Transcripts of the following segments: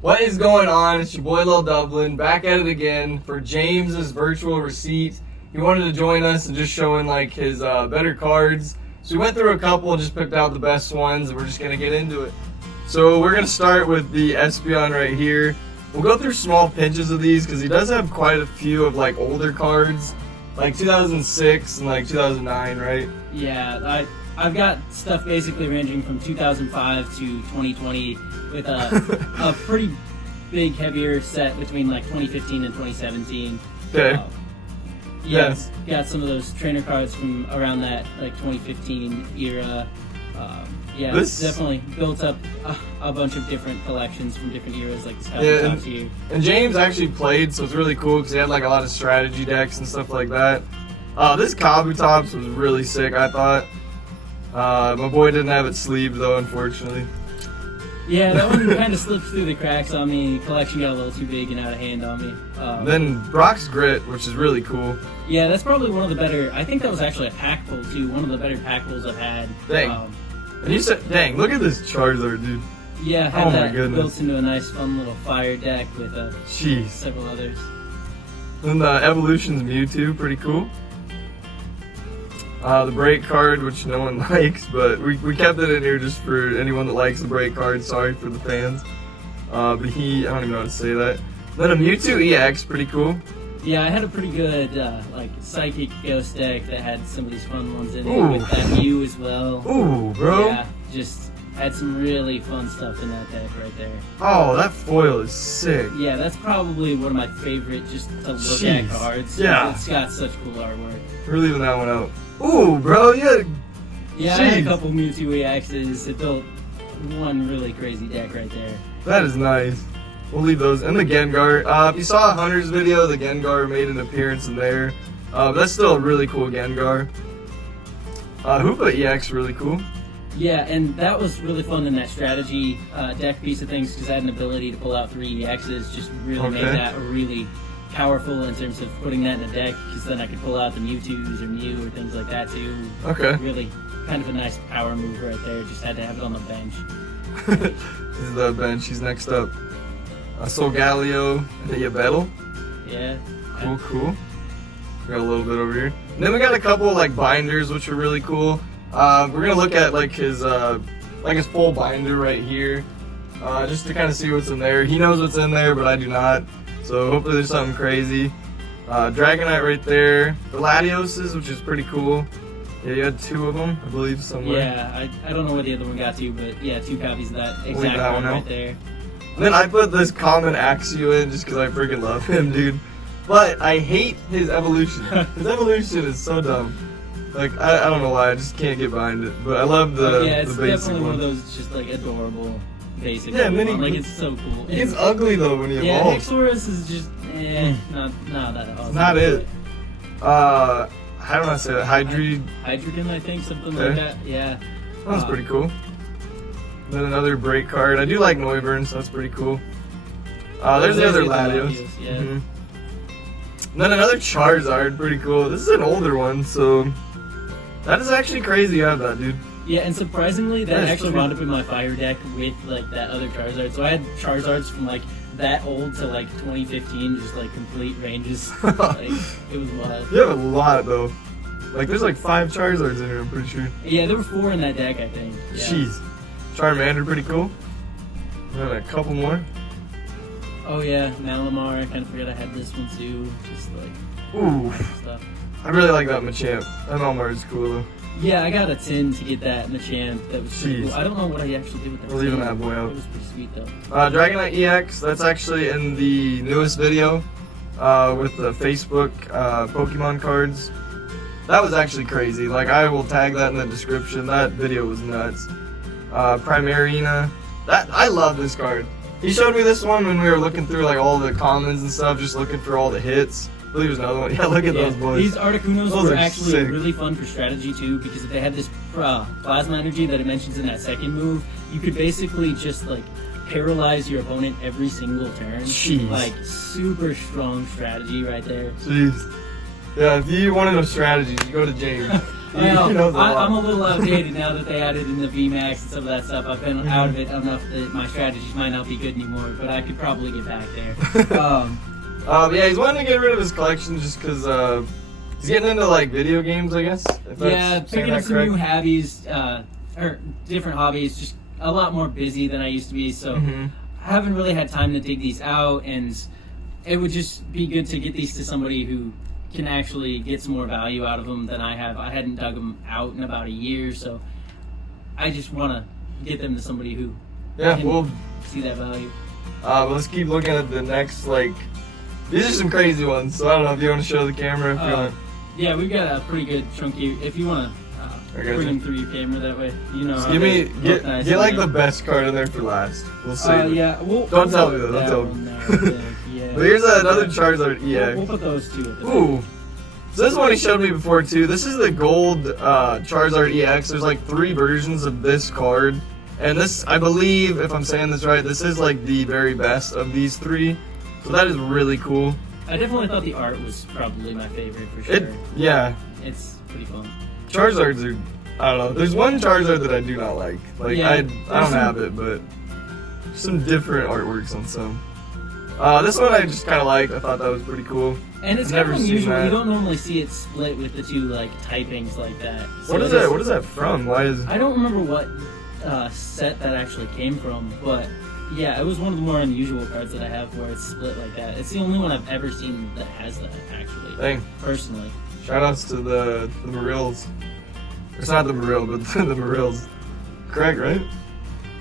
What is going on? It's your boy Lil Dublin, back at it again for James's virtual receipt. He wanted to join us and just showing like his better cards. So we went through a couple and just picked out the best ones, and we're just gonna get into it. So we're gonna start with the Espeon right here. We'll go through small pinches of these because he does have quite a few of like older cards, like 2006 and like 2009, right? Yeah, I've got stuff basically ranging from 2005 to 2020 with a pretty big heavier set between like 2015 and 2017. Okay. Yes. Got some of those trainer cards from around that like 2015 era. This definitely built up a bunch of different collections from different eras, like this top here. And James actually played, so it's really cool because he had like a lot of strategy decks and stuff like that. This Kabutops was really sick, I thought. My boy didn't have it sleeved though, unfortunately. Yeah, that one kind of slipped through the cracks on me. Collection got a little too big and out of hand on me. Then Brock's Grit, which is really cool. Yeah, that's probably one of the better. I think that was actually a pack pull too. One of the better pack pulls I've had. Dang. And you said, dang, look at this Charizard, dude. Yeah, I had that built into a nice, fun little fire deck with several others. Then the Evolution's Mewtwo, pretty cool. The break card, which no one likes, but we kept it in here just for anyone that likes the break card. Sorry for the fans. But I don't even know how to say that. Then a Mewtwo EX, pretty cool. Yeah, I had a pretty good like Psychic Ghost deck that had some of these fun ones in it with that Mew as well. Ooh, bro. Yeah, just had some really fun stuff in that deck right there. Oh, that foil is sick. Yeah, that's probably one of my favorite just to look at cards. Yeah. It's got such cool artwork. We're leaving that one out. Ooh, bro, yeah. Yeah, I had a couple Mewtwo EXs. It built one really crazy deck right there. That is nice. We'll leave those. And the Gengar. If you saw Hunter's video, the Gengar made an appearance in there. That's still a really cool Gengar. Hoopa EX, really cool. Yeah, and that was really fun in that strategy deck piece of things because I had an ability to pull out 3 EXs. Just really made that really powerful in terms of putting that in a deck because then I could pull out the Mewtwo's or Mew or things like that too. Okay. Really kind of a nice power move right there. Just had to have it on the bench. This is the bench. He's next up. Solgaleo and Yabettle. Yeah. Cool. We got a little bit over here. And then we got a couple like binders which are really cool. We're gonna look at like his full binder right here, just to kind of see what's in there. He knows what's in there, but I do not. So hopefully there's something crazy. Dragonite right there. The Latioses, which is pretty cool. Yeah, you had 2 of them, I believe, somewhere. Yeah, I don't know where the other one got to, but yeah, 2 copies of that exact one right there. And then I put this common Axew in just because I freaking love him, dude. But I hate his evolution. His evolution is so dumb. Like, I don't know why, I just can't get behind it. But I love the basic one. Yeah, it's definitely one of those just like adorable basic and then like it's so cool. He gets ugly though when he evolves. Yeah, Hexorus is just not that awesome. Not it. How do I say that? Hydreigon, I think, something like that. Yeah. That was pretty cool. Then another break card. I do like Noivern, so that's pretty cool. There's the other Latios. Yeah. And then another Charizard, pretty cool. This is an older one, so that is actually crazy you have that, dude. Yeah, and surprisingly, that actually wound up in my fire deck with like that other Charizard. So I had Charizards from like that old to like 2015, just like complete ranges. Like it was wild. You have a lot though. Like there's like 5 Charizards in here, I'm pretty sure. Yeah, there were 4 in that deck, I think. Yeah. Jeez. Charmander, pretty cool. And then a couple more. Oh yeah, Malamar. I kind of forgot I had this one too. Just like stuff. I really like that Machamp. That Malamar is cool though. Yeah, I got a tin to get that Machamp. That was pretty cool. I don't know what I actually did with that. We're leaving that boy out. It was pretty sweet though. Dragonite EX, that's actually in the newest video with the Facebook Pokemon cards. That was actually crazy. Like, I will tag that in the description. That video was nuts. Primarina. I love this card. He showed me this one when we were looking through like all the commons and stuff, just looking for all the hits. I believe there's another one. Yeah, look at those boys. These Articunos were actually really fun for strategy too, because if they had this plasma energy that it mentions in that second move, you could basically just like paralyze your opponent every single turn. Jeez. Like super strong strategy right there. Jeez. Yeah, if you want to know strategies, you go to James. Well, He knows a lot. I'm a little outdated now that they added in the VMAX and some of that stuff. I've been out of it enough that my strategies might not be good anymore, but I could probably get back there. Yeah, he's wanting to get rid of his collection just because he's getting into like video games, I guess. If that's Yeah, saying picking that up some correct. new hobbies, or different hobbies, just a lot more busy than I used to be, so I haven't really had time to dig these out, and it would just be good to get these to somebody who can actually get some more value out of them than I have. I hadn't dug them out in about a year, so I just want to get them to somebody who can we'll see that value. let's keep looking at the next, like, these are some crazy ones, so I don't know if you want to show the camera if you want. Yeah, we've got a pretty good chunky, if you want to bring them through your camera that way, you know. Just get like the best card in there for last. We'll see. Yeah, Don't tell me that, don't tell me. Yeah. But here's another Charizard EX. We'll put those two at the Ooh. So this is one he showed me before too. This is the gold Charizard EX. There's like 3 versions of this card. And this, I believe, if I'm saying this right, this is like the very best of these 3. So that is really cool. I definitely thought the art was probably my favorite for sure. Yeah. It's pretty fun. Charizards are, I don't know. There's one Charizard that I do not like. Like, Yeah, I don't have it, but some different artworks on some. This one I just kind of liked. I thought that was pretty cool. And it's Never kind of seen unusual. that. You don't normally see it split with the 2 like typings like that. So What is that? What is that from? Why is? I don't remember what set that actually came from, but yeah, it was one of the more unusual cards that I have where it's split like that. It's the only one I've ever seen that has that actually. Dang. Personally. Shoutouts to the Marills. It's not the Marill, but the Marills. Correct, right?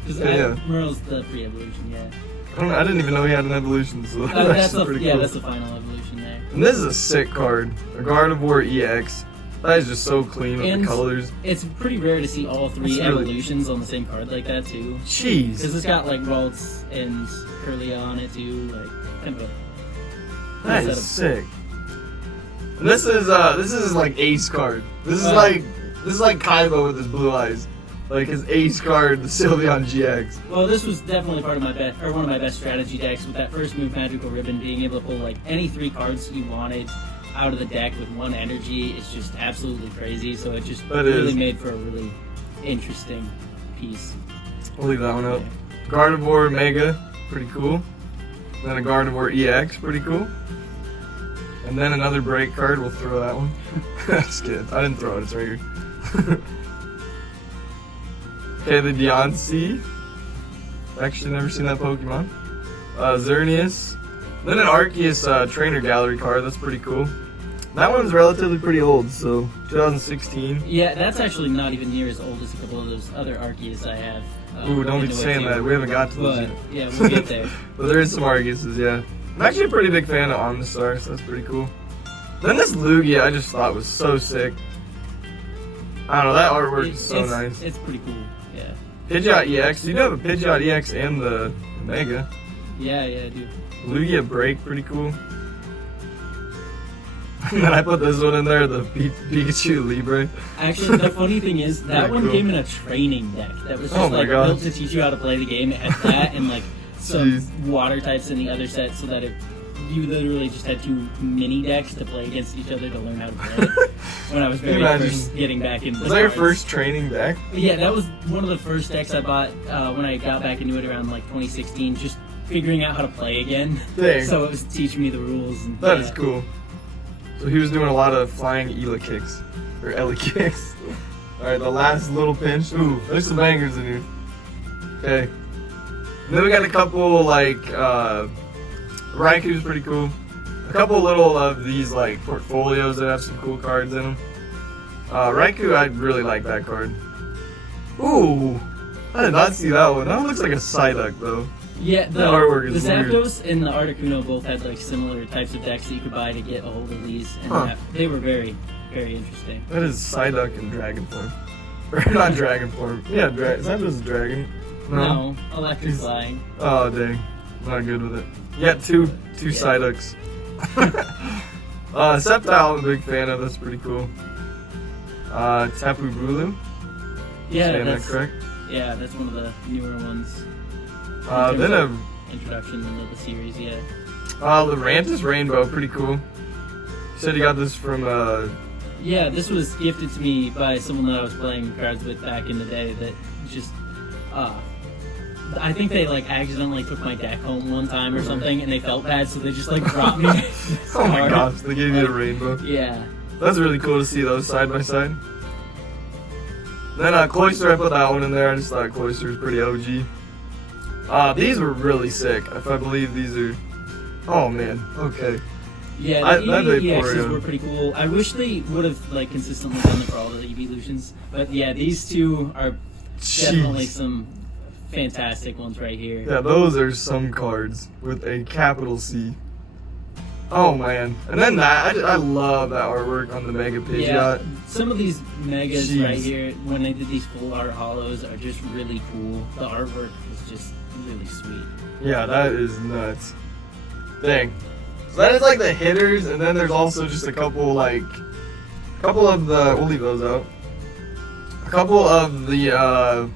Because Yeah. Merle's the pre-evolution, yeah. I didn't even know he had an evolution, so That's that's pretty yeah, cool. that's the final evolution there. And this is a sick card. A Gardevoir EX. That is just so clean with And the colors. It's pretty rare to see all 3 That's really- evolutions on the same card like that too. Jeez. Because it's got like Ralts and Curlia on it too, like kind of a That setup. is sick. And this is like ace card. This is like Kaiba with his blue eyes. Like his ace card, the Sylveon GX. Well, this was definitely part of my best, or one of my best strategy decks with that first move, Magical Ribbon, being able to pull like any 3 cards you wanted out of the deck with 1 energy. It's just absolutely crazy. So it just really made for a really interesting piece. We'll leave that one up. Gardevoir Mega, pretty cool. Then a Gardevoir EX, pretty cool. And then another break card, we'll throw that one. Just kidding, I didn't throw it, it's right here. Okay, the Deontay. Actually never seen that Pokemon. Xerneas. Then an Arceus Trainer Gallery card, that's pretty cool. That one's relatively pretty old, so 2016. Yeah, that's actually not even near as old as a couple of those other Arceus I have. Ooh, don't be into it, saying too. that, we haven't got to those But yet. yeah, we'll get there. But there is some Arceuses, yeah. I'm actually a pretty big fan of Omnistar, so that's pretty cool. Then this Lugia I just thought was so sick. I don't know, that artwork is so nice. It's pretty cool, yeah. Pidgeot EX, you do have a Pidgeot EX and the Mega. Yeah, I do. Lugia Break, pretty cool. And then I put this one in there, the Pikachu Libre. Actually, the funny thing is, that Pretty one cool. came in a training deck that was Oh just my like God. built to teach you how to play the game. It had that and like some water types in the other set so that you literally just had 2 mini decks to play against each other to learn how to play it. When I was very Imagine. first getting back into Was that your cards. first training deck? Yeah, that was one of the first decks I bought when I got back into it around like 2016, just figuring out how to play again. Dang. So it was teaching me the rules. And, That is cool. So he was doing a lot of flying Ela kicks. Or Ellie kicks. Alright, the last little pinch. Ooh, there's some bangers in here. Okay. And then we got a couple, like, Raikou's pretty cool. A couple little of these, like, portfolios that have some cool cards in them. Raikou, I really like that card. Ooh! I did not see that one. That one looks like a Psyduck, though. Yeah, the artwork is the weird. Zapdos and the Articuno both had like similar types of decks that you could buy to get a hold of these, and they were very, very interesting. That is Psyduck in dragon form. Or not dragon form. Yeah, is that just a dragon? No, electric He's- flying. Oh, dang. Not good with it. Yeah, two Psyducks. Sceptile, I'm a big fan of. That's pretty cool. Tapu Bulu. Yeah, Saying that that's correct? yeah, that's one of the newer ones. Then a Introduction into the series, yeah. Lurantis Rainbow, pretty cool. You said you got this from Yeah, this was gifted to me by someone that I was playing cards with back in the day that just, I think they like accidentally took my deck home one time or something and they felt bad so they just like dropped me. Oh my gosh, they gave you the rainbow. Yeah. That's really cool to see those side by side. Then Cloyster, I put that one in there. I just thought Cloyster was pretty OG. These were really sick. If I believe these are... Oh man, okay. Yeah, the EVXs were pretty cool. I wish they would have like consistently done it for all the evolutions. But yeah, these two are definitely some fantastic ones right here. Yeah, those are some cards with a capital C. Oh man. And then that, I love that artwork on the Mega Pidgeot. Yeah, some of these Megas right here, when they did these full art hollows, are just really cool. The artwork is just really sweet. Yeah, that is nuts. Dang. So that is like the hitters, and then there's also just a couple of the, we'll leave those out. A couple of the,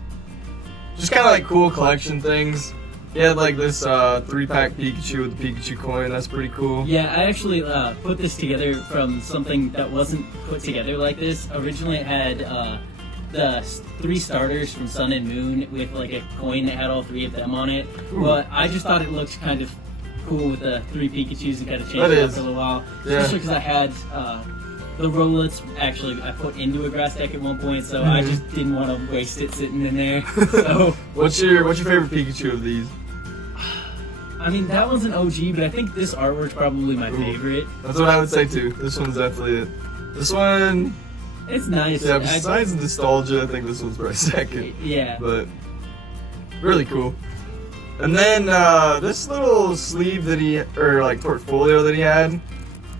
just kind of like cool collection things. Yeah, like this 3-pack Pikachu with the Pikachu coin, that's pretty cool. Yeah, I actually put this together from something that wasn't put together like this. Originally it had the 3 starters from Sun and Moon with like a coin that had all 3 of them on it. Ooh. But I just thought it looked kind of cool with the 3 Pikachus and kind of changed it up for a little while. Yeah. Especially because I had the Rolets actually I put into a grass deck at one point, so I just didn't want to waste it sitting in there. So what's your favorite Pikachu of these? I mean, that one's an OG, but I think this artwork's probably my favorite. That's what I would say too. This one's definitely it. This one... It's nice. Yeah, besides nostalgia, I think this one's probably second. Yeah. But, really cool. And then, this little sleeve that like portfolio that he had,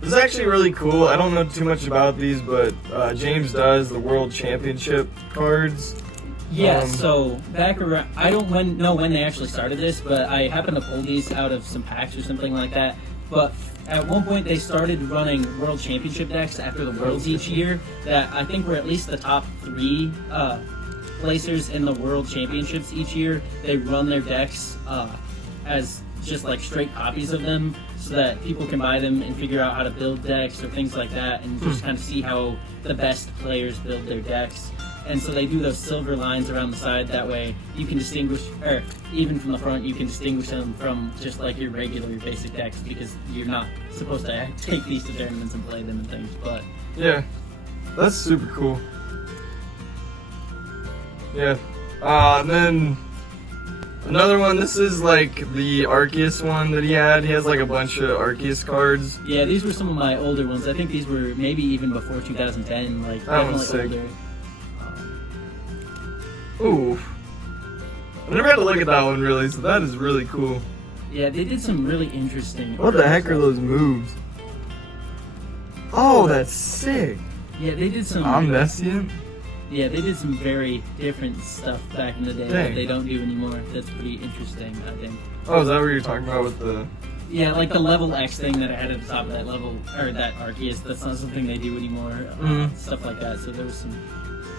is actually really cool. I don't know too much about these, but James does the World Championship cards. Yeah, so back around, I don't know when they actually started this, but I happened to pull these out of some packs or something like that. But at one point they started running World Championship decks after the Worlds each year that I think were at least the top 3 placers in the World Championships each year. They run their decks as just like straight copies of them so that people can buy them and figure out how to build decks or things like that and just kind of see how the best players build their decks. And so they do those silver lines around the side, that way you can distinguish, or even from the front, you can distinguish them from just like your regular basic decks because you're not supposed to take these to tournaments and play them and things, but... Yeah, that's super cool. Yeah, and then another one, this is like the Arceus one that he had. He has like a bunch of Arceus cards. Yeah, these were some of my older ones. I think these were maybe even before 2010, like definitely older. Ooh. I never had to look at that one really, so that is really cool. Yeah, they did some really interesting... What the heck are those moves? Oh, that's sick. Yeah, they did some... Omniscient? Yeah, they did some very different stuff back in the day that they don't do anymore. That's pretty interesting, I think. Oh, is that what you're talking about with the... Yeah, like the level X thing that I had at the top of that level, or that Arceus, that's not something they do anymore. Stuff like that, so there was some...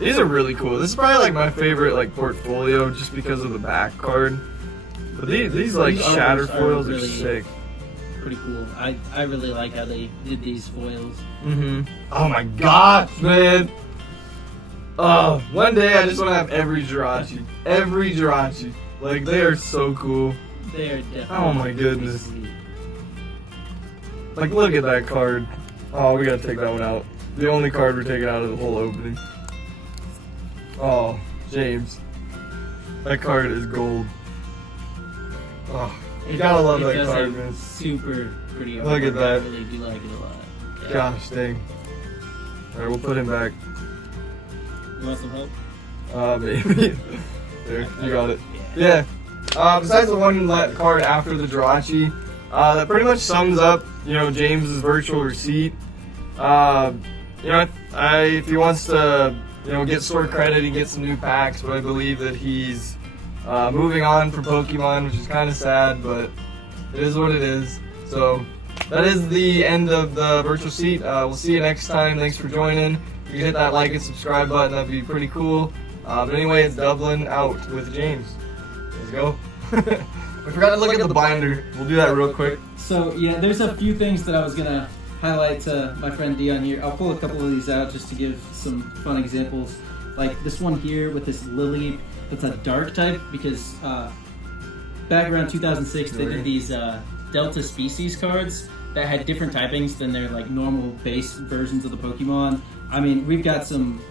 These are really cool. This is probably like my favorite like portfolio just because of the back card. But these like shatter foils are sick. Pretty cool. I really like how they did these foils. Oh my gosh, man. Oh, one day I just want to have every Jirachi. Every Jirachi. Like, they are so cool. They are definitely... Oh my goodness. Like, look at that card. Oh, we gotta take that one out. The only card we're taking out of the whole opening. Oh, James. That card is gold. Oh, you gotta love that card, man. Super pretty. Look at that. I really do like it a lot. Yeah. Gosh, dang. Alright, we'll put him back. You want some help? Maybe. There, you got it. Yeah. Besides the one card after the Jirachi, that pretty much sums up, James's virtual receipt. If he wants to, get store credit, he gets some new packs, but I believe that he's moving on from Pokemon, which is kind of sad, but it is what it is. So that is the end of the virtual receipt. We'll see you next time. Thanks for joining. If you hit that like and subscribe button, that'd be pretty cool. But anyway, it's Dublin out with James. Let's go. We forgot to look at the binder. We'll do that real quick. So yeah, there's a few things that I was gonna highlight my friend Dion here. I'll pull a couple of these out just to give some fun examples. Like this one here with this lily that's a dark type because back around 2006 they did these Delta Species cards that had different typings than their like normal base versions of the Pokemon. I mean, we've got some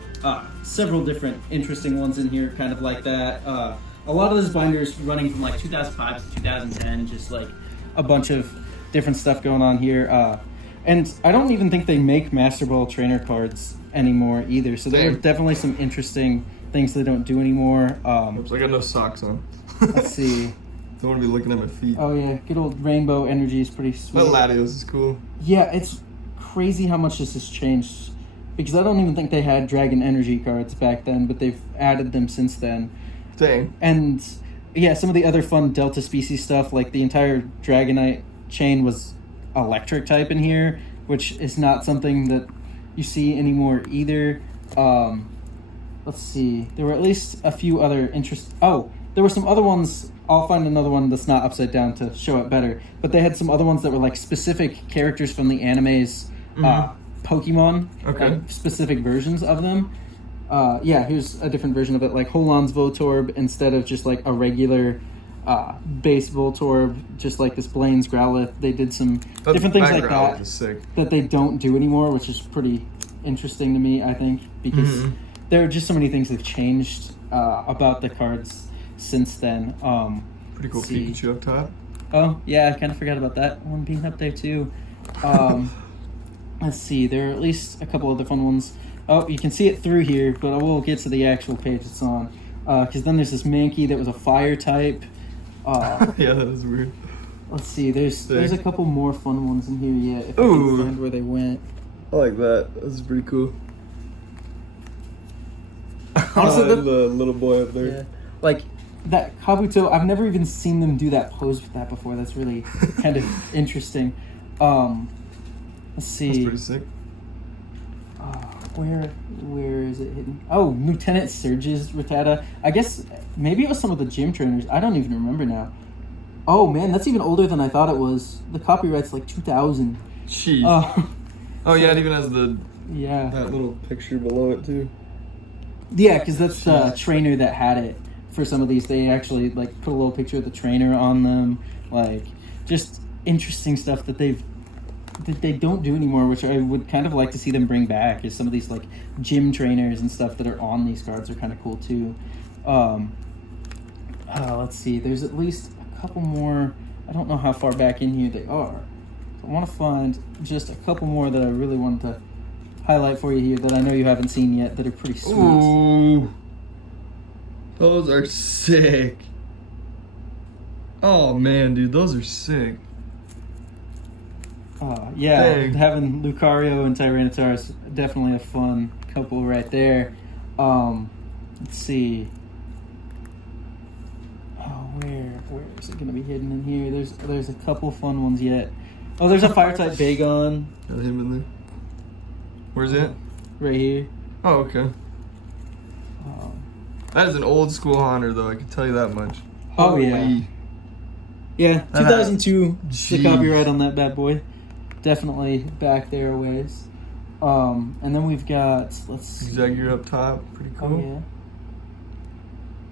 several different interesting ones in here, kind of like that. A lot of this binder is running from like 2005 to 2010, just like a bunch of different stuff going on here. And I don't even think they make Master Ball trainer cards anymore either. So there are definitely some interesting things they don't do anymore. Oops, I got no socks on. Let's see. Don't want to be looking at my feet. Oh yeah, good old Rainbow Energy is pretty sweet. That Latios is cool. Yeah, it's crazy how much this has changed. Because I don't even think they had Dragon Energy cards back then, but they've added them since then. Dang. And yeah, some of the other fun Delta Species stuff, like the entire Dragonite chain was electric type in here, which is not something that you see anymore either. Let's see. There were at least a few other there were some other ones. I'll find another one that's not upside down to show it better. But they had some other ones that were like specific characters from the anime's Pokemon. Okay. Specific versions of them. Yeah, here's a different version of it. Like Holan's Voltorb instead of just like a regular base Voltorb, just like this Blaine's Growlithe. They did some different things like that they don't do anymore, which is pretty interesting to me, I think, because there are just so many things that have changed about the cards since then. Pretty cool Pikachu up top. Oh, yeah, I kind of forgot about that one being up there, too. Let's see, there are at least a couple other fun ones. Oh, you can see it through here, but I will get to the actual page it's on. Because then there's this Mankey that was a fire type. Yeah, that is weird. Let's see, there's a couple more fun ones in here yet, if I can find where they went. I like that. This is pretty cool. Honestly, the little boy up there. Yeah. Like, that Kabuto, I've never even seen them do that pose with that before. That's really kind of interesting. Let's see. That's pretty sick. Where is it hidden? Oh, Lieutenant Surge's Rattata. I guess maybe it was some of the gym trainers. I don't even remember now. Oh man, that's even older than I thought it was. The copyright's like 2000. Jeez. Oh yeah, it even has that little picture below it too. Yeah, because that's the trainer that had it for some of these. They actually like put a little picture of the trainer on them. Like, just interesting stuff that they don't do anymore, which I would kind of like to see them bring back, is some of these like gym trainers and stuff that are on these cards are kind of cool too. Let's see, there's at least a couple more. I don't know how far back in here they are. I want to find just a couple more that I really wanted to highlight for you here that I know you haven't seen yet that are pretty sweet. Ooh, those are sick. Oh man, dude, those are sick. Yeah, having Lucario and Tyranitar is definitely a fun couple right there. Let's see. Oh, where is it going to be hidden in here? There's a couple fun ones yet. Oh, there's a Fire-type Bagon. Got him in there. Where's it? Right here. Oh, okay. That is an old school Haunter, though. I can tell you that much. Oh, yeah. Yeah, 2002 the copyright on that bad boy. Definitely back there a ways. And then we've got, let's see. Zagreus up top, pretty cool.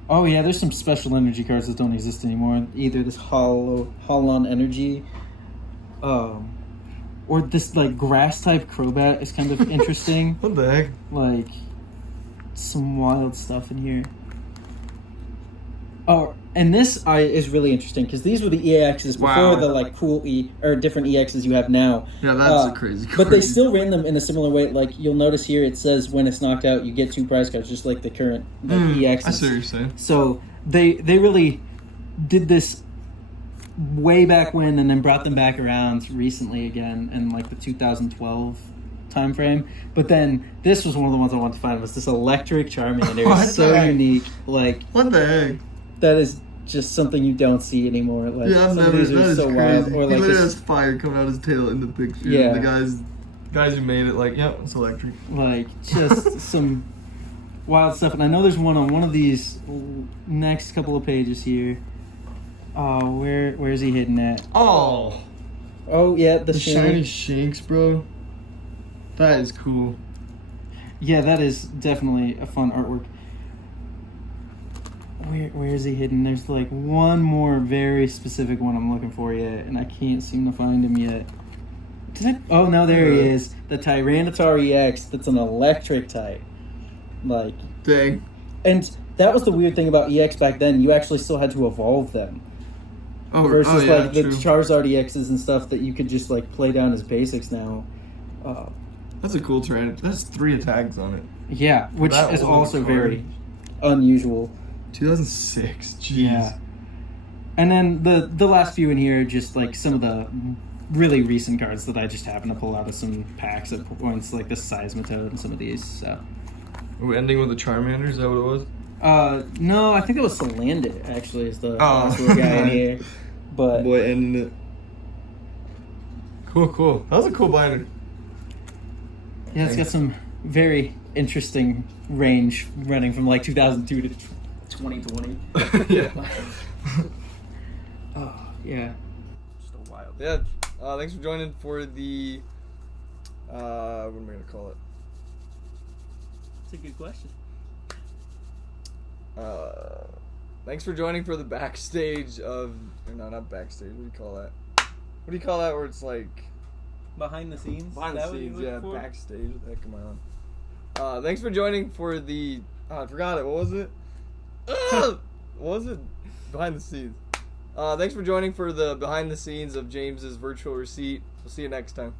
Oh yeah, there's some special energy cards that don't exist anymore. Either this Holon Energy, or this like grass type Crobat is kind of interesting. What the heck? Like, some wild stuff in here. Oh, and this is really interesting because these were the EXs before the like cool different EXs you have now. Yeah, that's a crazy card. But they still ran them in a similar way. Like, you'll notice here it says when it's knocked out, you get 2 prize cards, just like the current EXs. I see what you're saying. So they really did this way back when, and then brought them back around recently again in like the 2012 time frame. But then this was one of the ones I wanted to find, was this electric Charmander. It's so unique. Like, what the heck? That is just something you don't see anymore. Like, yeah, some of these are so wild. Or he like literally has fire coming out of his tail in the picture. Yeah. The guys who made it, like, yep, it's electric. Like, just some wild stuff. And I know there's one on one of these next couple of pages here. Oh, where is he hidden at? Oh, Oh yeah, The shiny Shanks, bro. That is cool. Yeah, that is definitely a fun artwork. Where is he hidden? There's like one more very specific one I'm looking for yet, and I can't seem to find him yet. Oh no, there he is. The Tyranitar EX. That's an electric type. Like, dang. And that was the weird thing about EX back then. You actually still had to evolve them. Versus like the Charizard EXs and stuff that you could just like play down as basics now. That's a cool Tyranitar. That's 3 attacks on it. Yeah, which is also very unusual. 2006. Jeez. Yeah. And then the last few in here are just like some of the really recent cards that I just happened to pull out of some packs at points, like the Seismitoad and some of these. So. Are we ending with the Charmander? Is that what it was? No, I think it was Salandit, actually, is the last little guy in here. But boy, ending it. Cool. That was a cool binder. Yeah, it's got some very interesting range running from like 2002 to 2020. Yeah. Oh, yeah. Just a wild. Yeah. Thanks for joining for the. What am I gonna call it? That's a good question. Thanks for joining for the backstage of. Or no, not backstage. What do you call that? What do you call that? Where it's like. Behind the scenes? Behind the scenes, yeah. Backstage. What the heck am I on? Thanks for joining for the. I forgot it. What was it? What was it? Behind the scenes. Thanks for joining for the behind the scenes of James's virtual receipt. We'll see you next time.